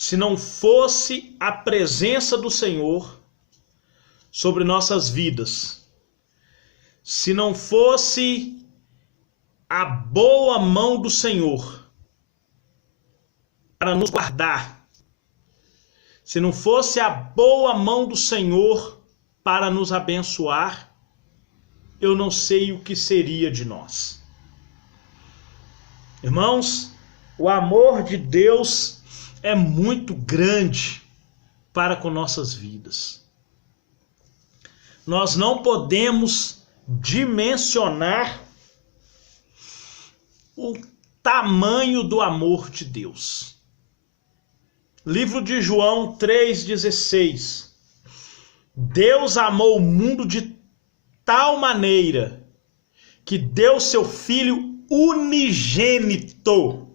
se não fosse a presença do Senhor sobre nossas vidas, se não fosse a boa mão do Senhor para nos guardar, se não fosse a boa mão do Senhor para nos abençoar, eu não sei o que seria de nós. Irmãos, o amor de Deus é muito grande para com nossas vidas. Nós não podemos dimensionar o tamanho do amor de Deus. Livro de João 3,16. Deus amou o mundo de tal maneira que deu seu Filho unigênito.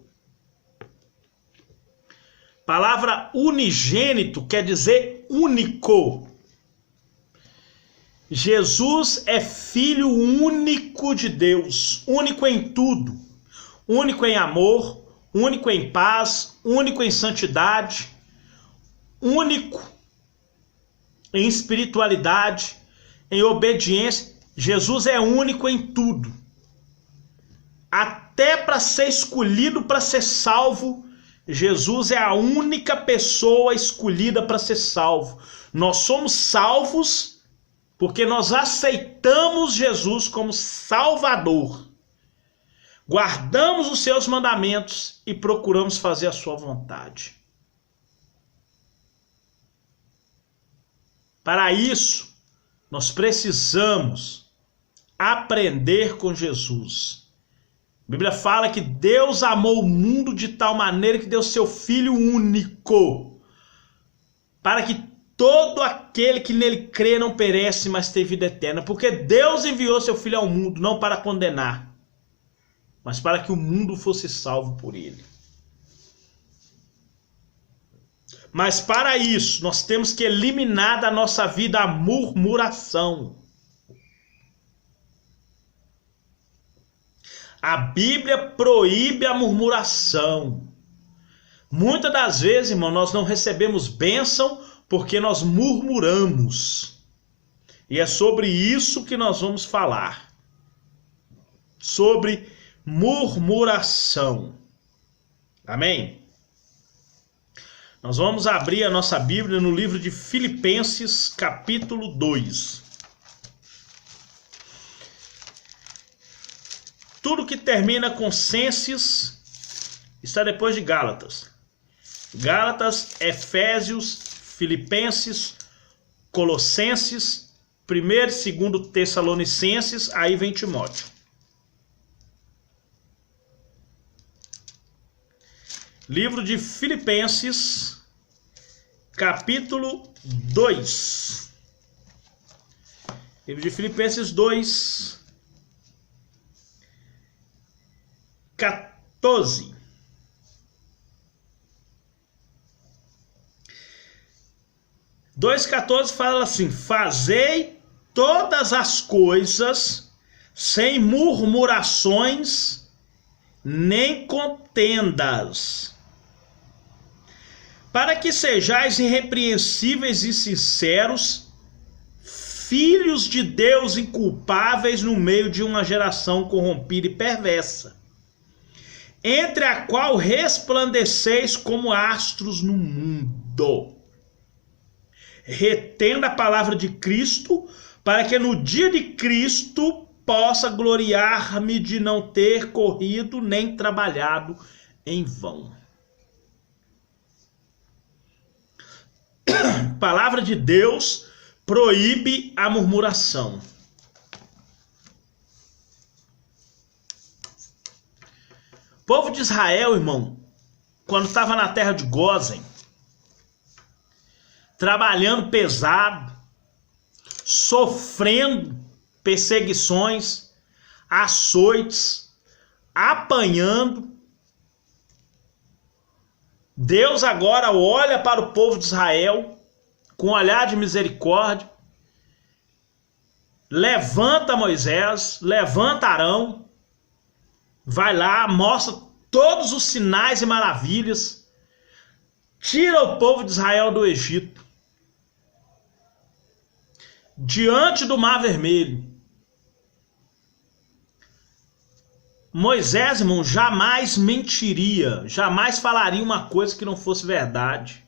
Palavra unigênito quer dizer único. Jesus é Filho único de Deus, único em tudo, único em amor, único em paz, único em santidade, único em espiritualidade, em obediência. Jesus é único em tudo. Até para ser escolhido para ser salvo, Jesus é a única pessoa escolhida para ser salvo. Nós somos salvos porque nós aceitamos Jesus como Salvador. Guardamos os seus mandamentos e procuramos fazer a sua vontade. Para isso, nós precisamos aprender com Jesus. A Bíblia fala que Deus amou o mundo de tal maneira que deu seu Filho único, para que todo aquele que nele crê não perece, mas tenha vida eterna. Porque Deus enviou seu Filho ao mundo, não para condenar, mas para que o mundo fosse salvo por ele. Mas para isso, nós temos que eliminar da nossa vida a murmuração. A Bíblia proíbe a murmuração. Muitas das vezes, irmão, nós não recebemos bênção porque nós murmuramos. E é sobre isso que nós vamos falar. Sobre murmuração. Amém? Nós vamos abrir a nossa Bíblia no livro de Filipenses, capítulo 2. Tudo que termina com Senses está depois de Gálatas. Gálatas, Efésios, Filipenses, Colossenses, 1º e 2º Tessalonicenses, aí vem Timóteo. Livro de Filipenses, capítulo 2. Livro de Filipenses 2, 14. Dois 14 fala assim: fazei todas as coisas sem murmurações nem contendas, para que sejais irrepreensíveis e sinceros, filhos de Deus inculpáveis no meio de uma geração corrompida e perversa, entre a qual resplandeceis como astros no mundo, retendo a palavra de Cristo, para que no dia de Cristo possa gloriar-me de não ter corrido nem trabalhado em vão. A palavra de Deus proíbe a murmuração. O povo de Israel, irmão, quando estava na terra de Gósen, trabalhando pesado, sofrendo perseguições, açoites, apanhando, Deus agora olha para o povo de Israel com um olhar de misericórdia, levanta Moisés, levanta Arão, vai lá, mostra todos os sinais e maravilhas, tira o povo de Israel do Egito, diante do Mar Vermelho. Moisés, irmão, jamais mentiria, jamais falaria uma coisa que não fosse verdade.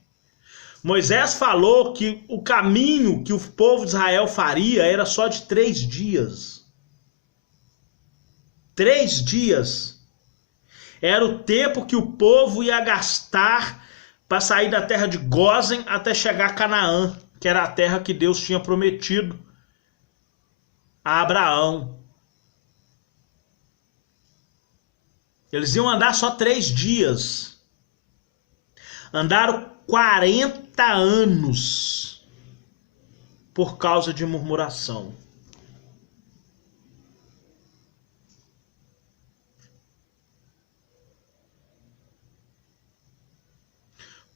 Moisés falou que o caminho que o povo de Israel faria era só de 3 dias. 3 dias era o tempo que o povo ia gastar para sair da terra de Gósen até chegar a Canaã, que era a terra que Deus tinha prometido a Abraão. Eles iam andar só 3 dias. Andaram 40 anos por causa de murmuração.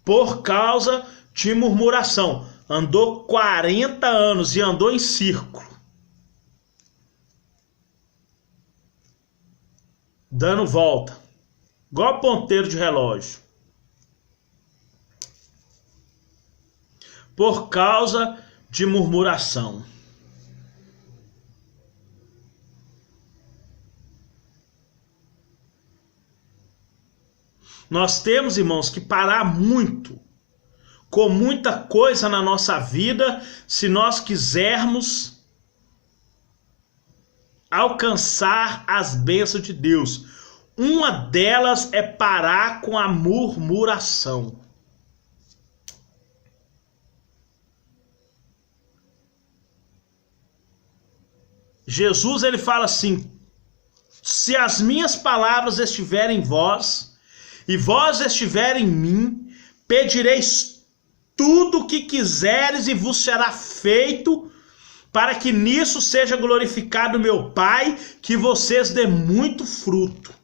Por causa de murmuração. Andou 40 anos e andou em círculo, dando volta, igual ponteiro de relógio. Por causa de murmuração. Nós temos, irmãos, que parar muito, com muita coisa na nossa vida, se nós quisermos alcançar as bênçãos de Deus. Uma delas é parar com a murmuração. Jesus, ele fala assim: se as minhas palavras estiverem em vós, e vós estiverem em mim, pedireis tudo o que quiseres e vos será feito, para que nisso seja glorificado meu Pai, que vocês dêem muito fruto.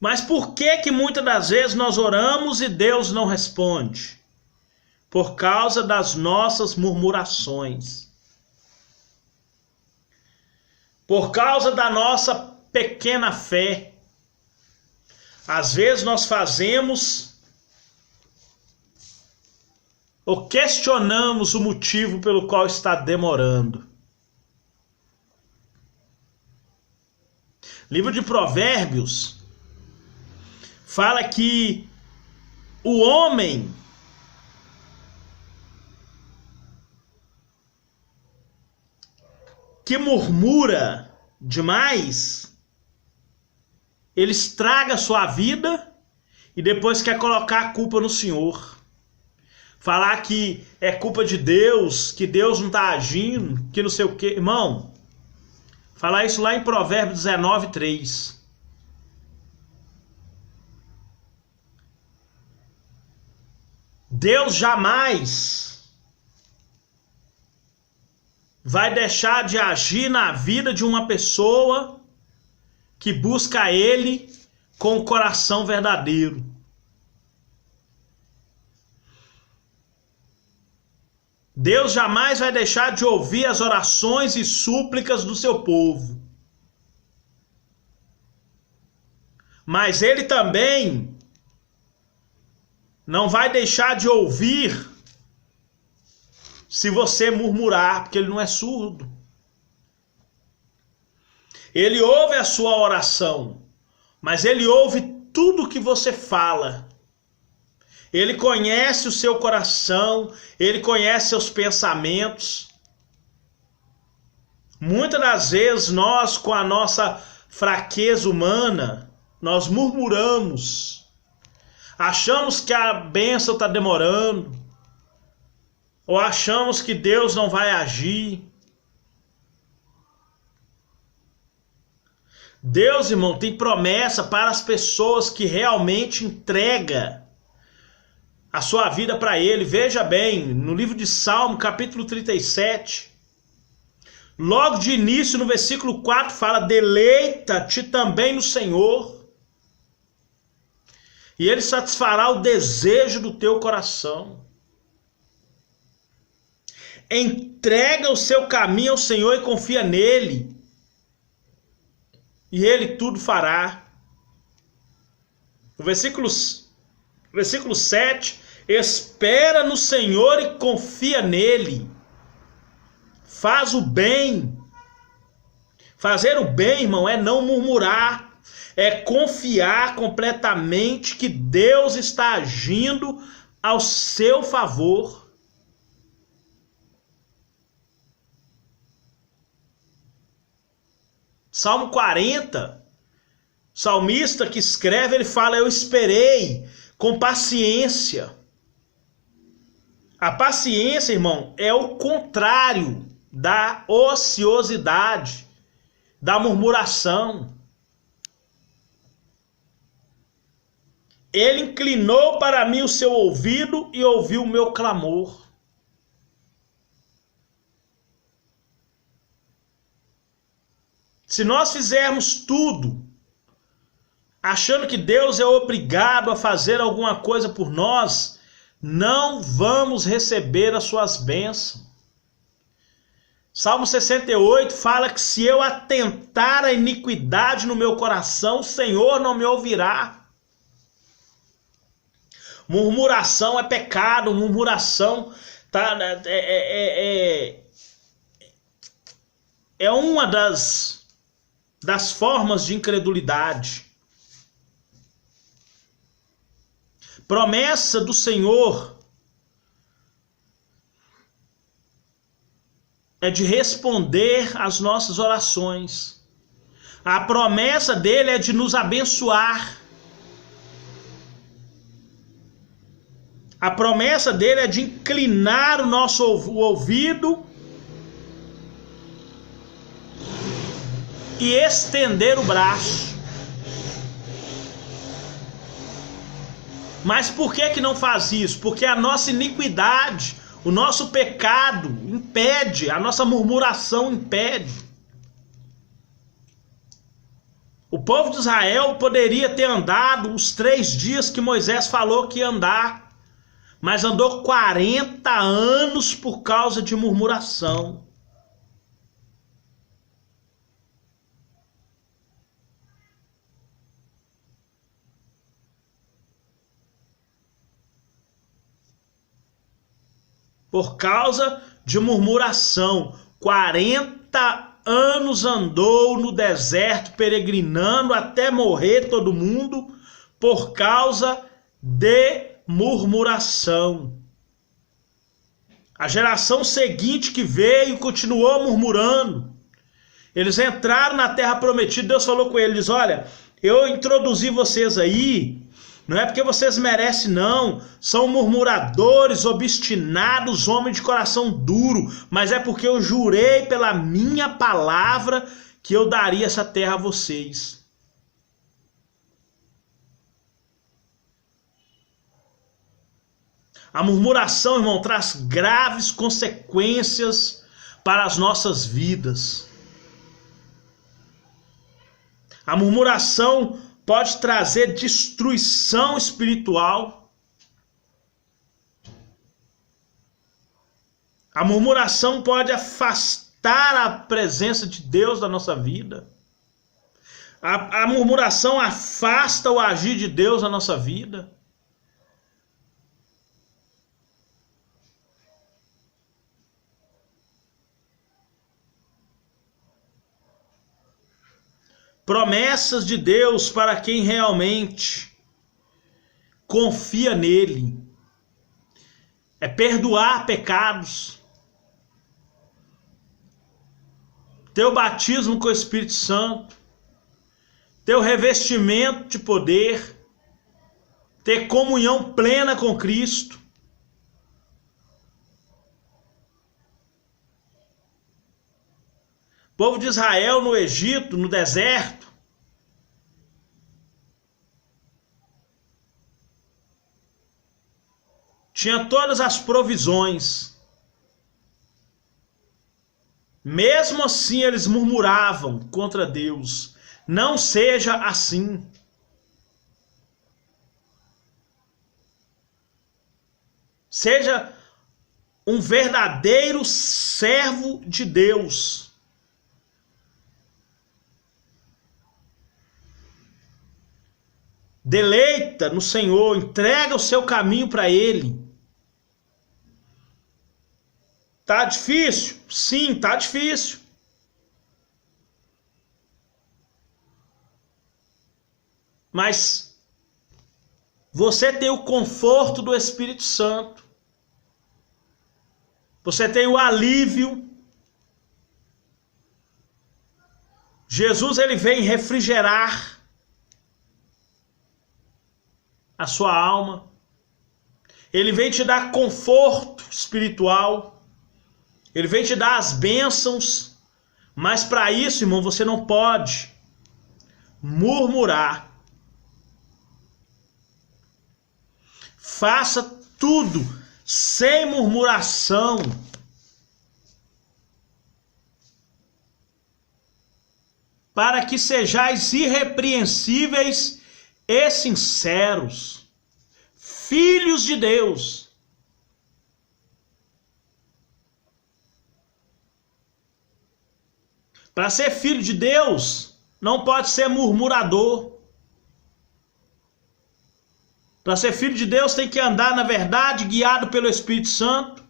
Mas por que muitas das vezes nós oramos e Deus não responde? Por causa das nossas murmurações. Por causa da nossa pequena fé. Às vezes nós fazemos ou questionamos o motivo pelo qual está demorando. Livro de Provérbios fala que o homem que murmura demais, ele estraga a sua vida e depois quer colocar a culpa no Senhor. Falar que é culpa de Deus, que Deus não está agindo, que não sei o quê. Irmão, falar isso lá em Provérbios 19, 3. Deus jamais vai deixar de agir na vida de uma pessoa que busca Ele com o coração verdadeiro. Deus jamais vai deixar de ouvir as orações e súplicas do seu povo. Mas Ele também não vai deixar de ouvir se você murmurar, porque Ele não é surdo. Ele ouve a sua oração, mas Ele ouve tudo que você fala. Ele conhece o seu coração, Ele conhece seus pensamentos. Muitas das vezes nós, com a nossa fraqueza humana, nós murmuramos. Achamos que a bênção está demorando. Ou achamos que Deus não vai agir. Deus, irmão, tem promessa para as pessoas que realmente entregam a sua vida para Ele. Veja bem, no livro de Salmo, capítulo 37, logo de início, no versículo 4, fala: deleita-te também no Senhor, e Ele satisfará o desejo do teu coração. Entrega o seu caminho ao Senhor e confia nele, e Ele tudo fará. O versículo 7, espera no Senhor e confia nele. Faz o bem. Fazer o bem, irmão, é não murmurar. É confiar completamente que Deus está agindo ao seu favor. Salmo 40, o salmista que escreve, ele fala: eu esperei com paciência. A paciência, irmão, é o contrário da ociosidade, da murmuração. Ele inclinou para mim o seu ouvido e ouviu o meu clamor. Se nós fizermos tudo achando que Deus é obrigado a fazer alguma coisa por nós, não vamos receber as suas bênçãos. Salmo 68 fala que se eu atentar a iniquidade no meu coração, o Senhor não me ouvirá. Murmuração é pecado, murmuração é uma das formas de incredulidade. Promessa do Senhor é de responder às nossas orações. A promessa dele é de nos abençoar. A promessa dele é de inclinar o nosso ouvido e estender o braço. Mas por que não faz isso? Porque a nossa iniquidade, o nosso pecado impede, a nossa murmuração impede. O povo de Israel poderia ter andado os 3 dias que Moisés falou que ia andar, mas andou 40 anos por causa de murmuração. Por causa de murmuração, 40 anos andou no deserto, peregrinando até morrer todo mundo, por causa de murmuração. A geração seguinte que veio continuou murmurando. Eles entraram na terra prometida, Deus falou com eles: olha, eu introduzi vocês aí, não é porque vocês merecem não, são murmuradores, obstinados, homens de coração duro, mas é porque eu jurei pela minha palavra que eu daria essa terra a vocês. A murmuração, irmão, traz graves consequências para as nossas vidas. A murmuração pode trazer destruição espiritual. A murmuração pode afastar a presença de Deus da nossa vida. A murmuração afasta o agir de Deus na nossa vida. Promessas de Deus para quem realmente confia nele. É perdoar pecados. Ter o batismo com o Espírito Santo. Ter o revestimento de poder. Ter comunhão plena com Cristo. O povo de Israel no Egito, no deserto, tinha todas as provisões. Mesmo assim eles murmuravam contra Deus. Não seja assim. Seja um verdadeiro servo de Deus. Deleita no Senhor, entrega o seu caminho para Ele. Tá difícil? Sim, tá difícil. Mas você tem o conforto do Espírito Santo. Você tem o alívio. Jesus, ele vem refrigerar a sua alma. Ele vem te dar conforto espiritual. Ele vem te dar as bênçãos. Mas para isso, irmão, você não pode murmurar. Faça tudo sem murmuração. Para que sejais irrepreensíveis e sinceros, filhos de Deus. Para ser filho de Deus, não pode ser murmurador. Para ser filho de Deus, tem que andar na verdade, guiado pelo Espírito Santo.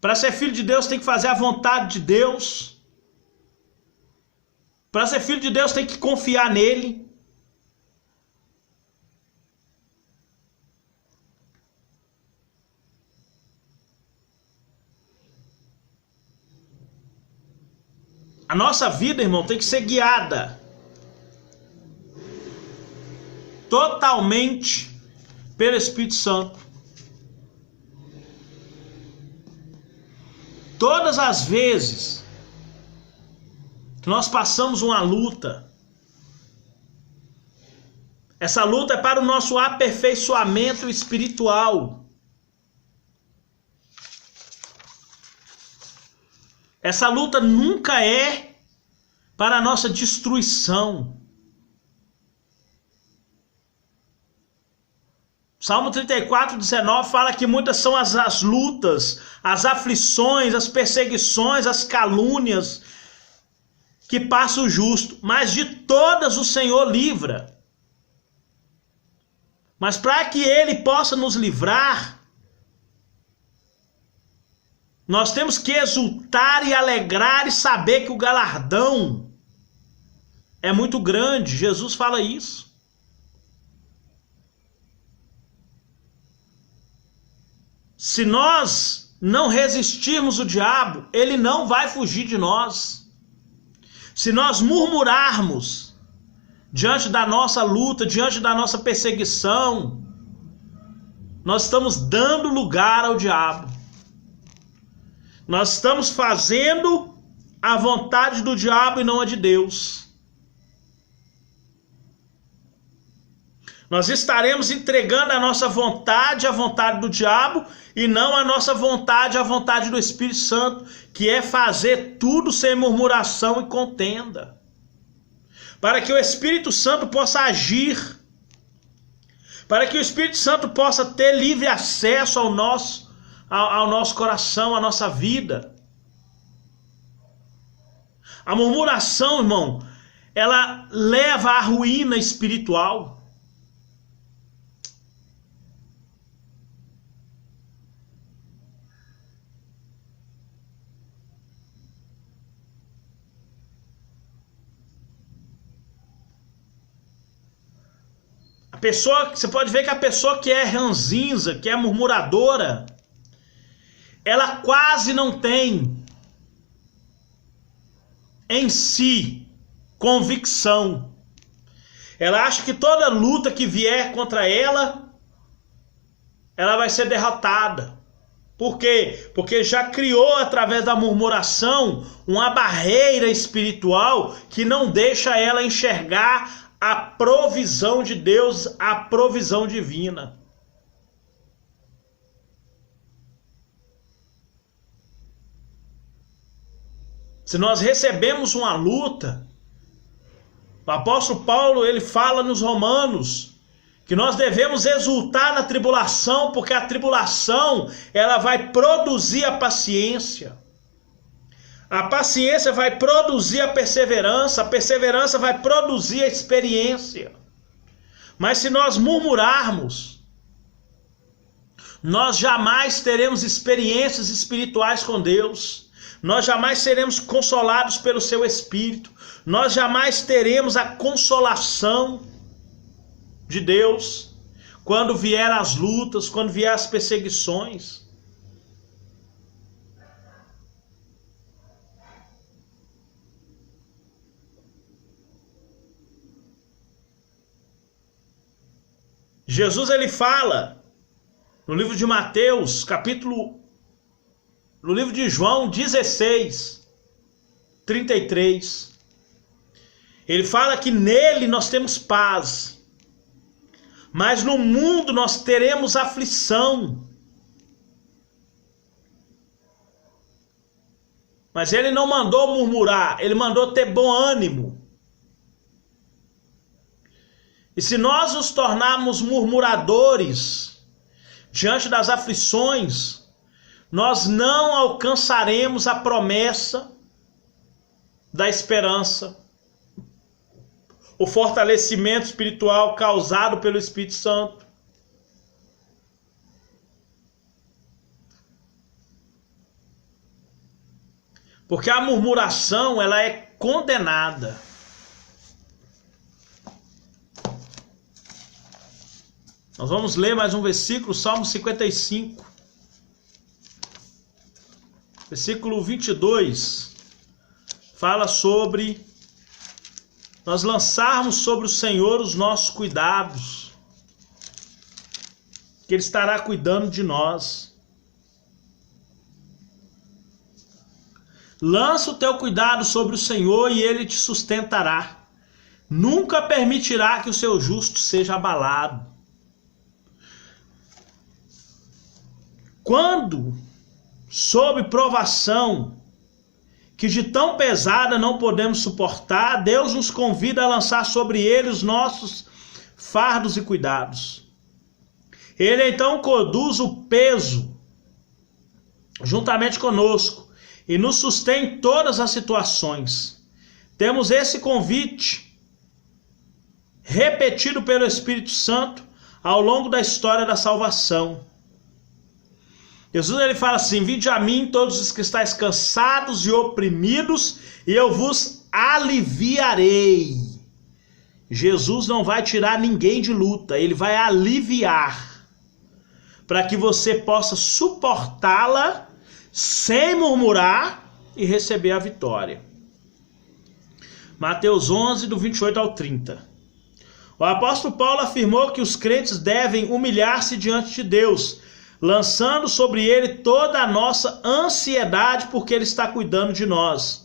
Para ser filho de Deus, tem que fazer a vontade de Deus. Para ser filho de Deus, tem que confiar nele. A nossa vida, irmão, tem que ser guiada totalmente pelo Espírito Santo. Todas as vezes que nós passamos uma luta, essa luta é para o nosso aperfeiçoamento espiritual. Essa luta nunca é para a nossa destruição. Salmo 34:19 fala que muitas são as lutas, as aflições, as perseguições, as calúnias que passa o justo, mas de todas o Senhor livra. Mas para que Ele possa nos livrar, nós temos que exultar e alegrar e saber que o galardão é muito grande. Jesus fala isso. Se nós não resistirmos o diabo, ele não vai fugir de nós. Se nós murmurarmos diante da nossa luta, diante da nossa perseguição, nós estamos dando lugar ao diabo. Nós estamos fazendo a vontade do diabo e não a de Deus. Nós estaremos entregando a nossa vontade à vontade do diabo e não a nossa vontade à vontade do Espírito Santo, que é fazer tudo sem murmuração e contenda. Para que o Espírito Santo possa agir, para que o Espírito Santo possa ter livre acesso ao nosso coração, à nossa vida. A murmuração, irmão, ela leva à ruína espiritual. Você pode ver que a pessoa que é ranzinza, que é murmuradora, ela quase não tem em si convicção. Ela acha que toda luta que vier contra ela vai ser derrotada. Por quê? Porque já criou através da murmuração uma barreira espiritual que não deixa ela enxergar a provisão de Deus, a provisão divina. Se nós recebemos uma luta, o apóstolo Paulo, ele fala nos Romanos que nós devemos exultar na tribulação, porque a tribulação, ela vai produzir a paciência. A paciência vai produzir a perseverança vai produzir a experiência. Mas se nós murmurarmos, nós jamais teremos experiências espirituais com Deus, nós jamais seremos consolados pelo seu Espírito, nós jamais teremos a consolação de Deus quando vier as lutas, quando vier as perseguições. Jesus ele fala no livro de Mateus, no livro de João 16, 33. Ele fala que nele nós temos paz, mas no mundo nós teremos aflição. Mas ele não mandou murmurar, ele mandou ter bom ânimo. E se nós nos tornarmos murmuradores diante das aflições, nós não alcançaremos a promessa da esperança, o fortalecimento espiritual causado pelo Espírito Santo. Porque a murmuração, ela é condenada. Nós vamos ler mais um versículo, Salmo 55, versículo 22, fala sobre nós lançarmos sobre o Senhor os nossos cuidados, que Ele estará cuidando de nós. Lança o teu cuidado sobre o Senhor e Ele te sustentará. Nunca permitirá que o seu justo seja abalado. Quando, sob provação, que de tão pesada não podemos suportar, Deus nos convida a lançar sobre Ele os nossos fardos e cuidados. Ele então conduz o peso juntamente conosco e nos sustém em todas as situações. Temos esse convite repetido pelo Espírito Santo ao longo da história da salvação. Jesus ele fala assim: vinde a mim todos os que estáis cansados e oprimidos, e eu vos aliviarei. Jesus não vai tirar ninguém de luta, ele vai aliviar, para que você possa suportá-la sem murmurar e receber a vitória. Mateus 11, do 28 ao 30. O apóstolo Paulo afirmou que os crentes devem humilhar-se diante de Deus, lançando sobre ele toda a nossa ansiedade, porque ele está cuidando de nós.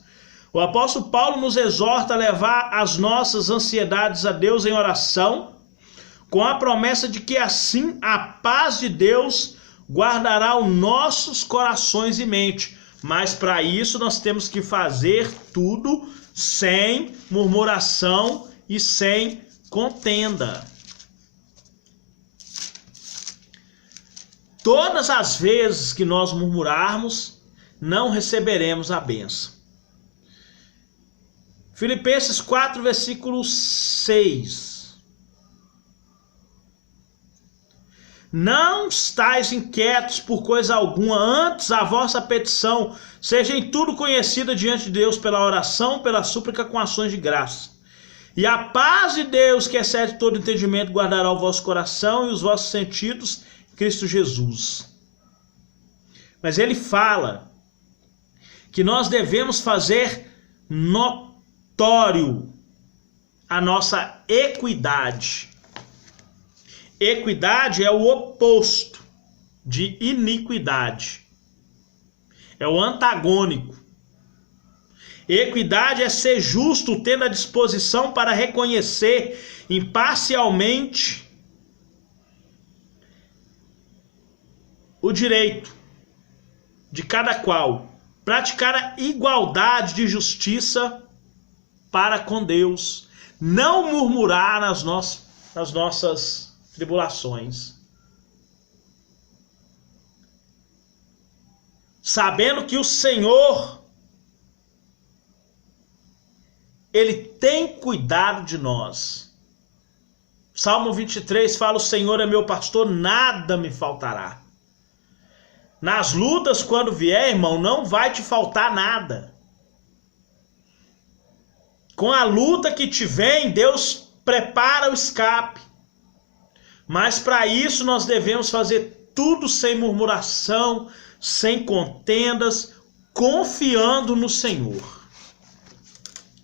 O apóstolo Paulo nos exorta a levar as nossas ansiedades a Deus em oração, com a promessa de que assim a paz de Deus guardará os nossos corações e mente. Mas para isso nós temos que fazer tudo sem murmuração e sem contenda. Todas as vezes que nós murmurarmos, não receberemos a bênção. Filipenses 4, versículo 6. Não estáis inquietos por coisa alguma, antes a vossa petição seja em tudo conhecida diante de Deus pela oração, pela súplica com ações de graça. E a paz de Deus, que excede todo entendimento, guardará o vosso coração e os vossos sentidos Cristo Jesus. Mas ele fala que nós devemos fazer notório a nossa equidade. Equidade é o oposto de iniquidade. É o antagônico. Equidade é ser justo, tendo a disposição para reconhecer imparcialmente o direito de cada qual, praticar a igualdade de justiça para com Deus, não murmurar nas nossas tribulações, sabendo que o Senhor Ele tem cuidado de nós. Salmo 23 fala: o Senhor é meu pastor, nada me faltará. Nas lutas, quando vier, irmão, não vai te faltar nada. Com a luta que te vem, Deus prepara o escape. Mas para isso nós devemos fazer tudo sem murmuração, sem contendas, confiando no Senhor.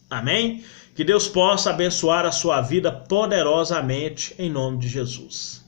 Amém? Que Deus possa abençoar a sua vida poderosamente, em nome de Jesus.